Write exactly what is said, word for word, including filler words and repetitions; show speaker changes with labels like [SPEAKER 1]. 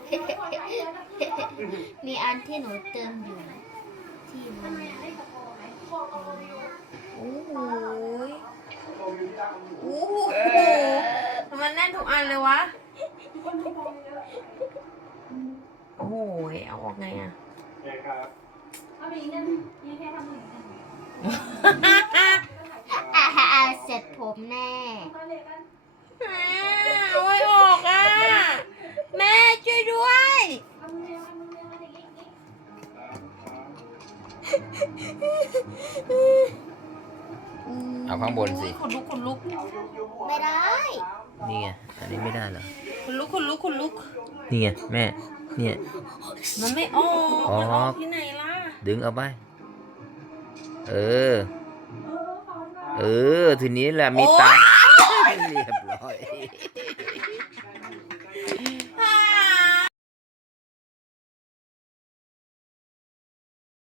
[SPEAKER 1] มีอันที่หนูเติมอยู่ที่มัน
[SPEAKER 2] โอ้โหโอ้โหมันแน่นทุกอันเลยวะโอ้โหเอาออกไงอ่ะ
[SPEAKER 1] อ่าเสร็จผมแน่
[SPEAKER 2] เอาไว้ออกอ่ะแม่ช่วยด้วย
[SPEAKER 3] เอาข้างบนสิ
[SPEAKER 2] ขนลุกขนลุก
[SPEAKER 1] ไม่ได้
[SPEAKER 3] นี่ไงอันนี้ไม่ได้เหรอ
[SPEAKER 2] ขนลุกขนลุกขนลุก
[SPEAKER 3] นี่ไงแม่เนี่ย
[SPEAKER 2] มันไม่ออกมันออกที่ไหนล่ะ
[SPEAKER 3] ดึงเอาไปเออเออทีนี้แหละมีตังค์เรียบร้อย